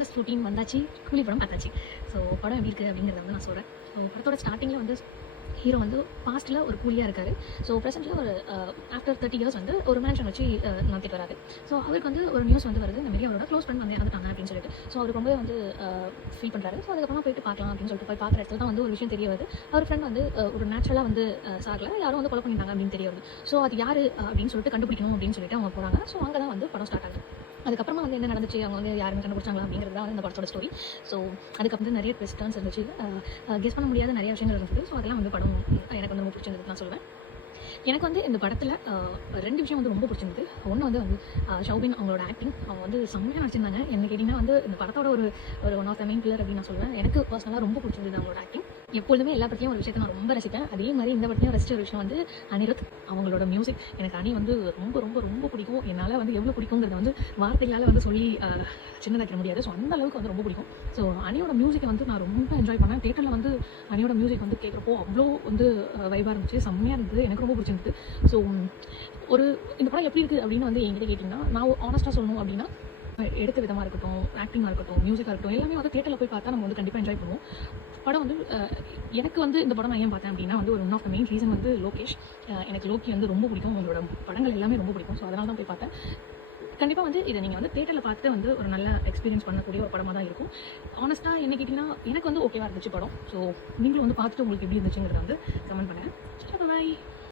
Longest routine வந்தாச்சு, கூலி படம் பார்த்தாச்சு. ஸோ படம் எப்படி இருக்குது அப்படிங்கிறத வந்து நான் சொல்கிறேன். ஸோ படத்தோட ஸ்டார்டிங்கில் வந்து ஹீரோ வந்து பாஸ்ட்டில் ஒரு கூலியாக இருக்கார். ஸோ ப்ரெசென்ட்டில் ஒரு ஆஃப்டர் 30 இயர்ஸ் வந்து ஒரு மேன்ஷன் வச்சு நடத்திட்டு வராரு. ஸோ அவருக்கு வந்து ஒரு நியூஸ் வந்து வருது, இந்த மாதிரி அவரோட க்ளோஸ் ஃப்ரெண்ட் வந்து இறந்துட்டாங்க அப்படின்னு சொல்லிட்டு. ஸோ அவருக்கு ரொம்பவே வந்து ஃபீல் பண்ணுறாரு. ஸோ அதுக்கப்புறமா போயிட்டு பார்க்கலாம் அப்படின்னு சொல்லிட்டு போய் பார்க்குற இடத்துல தான் வந்து ஒரு விஷயம் தெரிய வருது. அவர் ஃப்ரெண்ட் வந்து ஒரு நேச்சுரலாக வந்து சாரில் யாரும் வந்து கொலை பண்ணிட்டாங்க அப்படின்னு தெரிய வருது. ஸோ அது யார் அப்படின்னு சொல்லிட்டு கண்டுபிடிக்கணும் அப்படின்னு சொல்லிட்டு அவங்க போகிறாங்க. ஸோ அங்கே தான் வந்து படம் ஸ்டார்ட் ஆகுது. அதுக்கப்புறமா வந்து என்ன நடந்துச்சு, அவங்க வந்து யாருன்னு கண்டுபிடிச்சாங்களா அப்படிங்கிறது தான் வந்து இந்த படத்தோட ஸ்டோரி. ஸோ அதுக்கு வந்து நிறைய ட்விஸ்ட் டர்ன்ஸ் இருந்துச்சு, கெஸ் பண்ண முடியாத நிறைய விஷயங்கள் இருந்தது. ஸோ அதெல்லாம் வந்து படம் எனக்கு வந்து ரொம்ப பிடிச்சிருந்தது நான் சொல்லுவேன். எனக்கு வந்து இந்த படத்தில் 2 விஷயம் வந்து ரொம்ப பிடிச்சிருந்தது. ஒன்று வந்து ஷௌபின் அவங்களோட ஆக்டிங், அவங்க வந்து செம்மையாக நடிச்சிருந்தாங்க. என்ன கேட்டிங்கன்னா வந்து இந்த படத்தோட ஒரு one of the main pillar அப்படின்னு நான் சொல்லுவேன். எனக்கு பர்சனலாக ரொம்ப பிடிச்சிருந்தது அவங்களோட ஆக்டிங். எப்பொழுதுமே எல்லா பற்றியும் ஒரு விஷயத்தை நான் ரொம்ப ரசிப்பேன். அதே மாதிரி இந்த படத்தையும் ரசித்த ஒரு விஷயம் வந்து அனிருத் அவங்களோட மியூசிக். எனக்கு அணி வந்து ரொம்ப ரொம்ப ரொம்ப பிடிக்கும். என்னால் வந்து எவ்வளோ பிடிக்குங்கிறத வந்து வார்த்தைகளால் வந்து சொல்லி சின்னதாக்க முடியாது. ஸோ அந்த அளவுக்கு வந்து ரொம்ப பிடிக்கும். ஸோ அணியோட மியூசிக்கை வந்து நான் ரொம்ப என்ஜாய் பண்ணேன். தேட்டரில் வந்து அணியோட மியூசிக் வந்து கேட்குறப்போ அவ்வளோ வந்து வைபாக இருந்துச்சு, செம்மையாக இருந்தது. எனக்கு ரொம்ப பிடிச்சிருந்தது. ஸோ இந்த படம் எப்படி இருக்குது அப்படின்னு வந்து என்கிட்ட கேட்டிங்கன்னா, நான் ஆனஸ்ட்டாக சொல்லணும் அப்படின்னா, எடுத்த விதமாக இருக்கட்டும், ஆக்டிங்காக இருக்கட்டும், மியூசிக்காக இருக்கட்டும், எல்லாமே வந்து தேட்டரில் போய் பார்த்தா நம்ம வந்து கண்டிப்பாக என்ஜாய் பண்ணுவோம். படம் வந்து எனக்கு வந்து இந்த படம் நான் ஏன் பார்த்தேன் அப்படின்னா வந்து ஒரு one of the main reason வந்து லோகேஷ். எனக்கு லோக்கி வந்து ரொம்ப பிடிக்கும், அவங்களோட படங்கள் எல்லாமே ரொம்ப பிடிக்கும். ஸோ அதனால தான் போய் பார்த்தேன். கண்டிப்பாக வந்து இதை நீங்கள் வந்து தேட்டரில் பார்த்து வந்து ஒரு நல்ல எக்ஸ்பீரியன்ஸ் பண்ணக்கூடிய ஒரு படமாக தான் இருக்கும். ஆனஸ்ட்டாக என்ன கேட்டிங்கன்னா எனக்கு வந்து ஓகேவாக இருந்துச்சு படம். ஸோ நீங்களும் வந்து பார்த்துட்டு உங்களுக்கு எப்படி இருந்துச்சுங்கிறத வந்து கமெண்ட் பண்ணுங்கள். பாய்.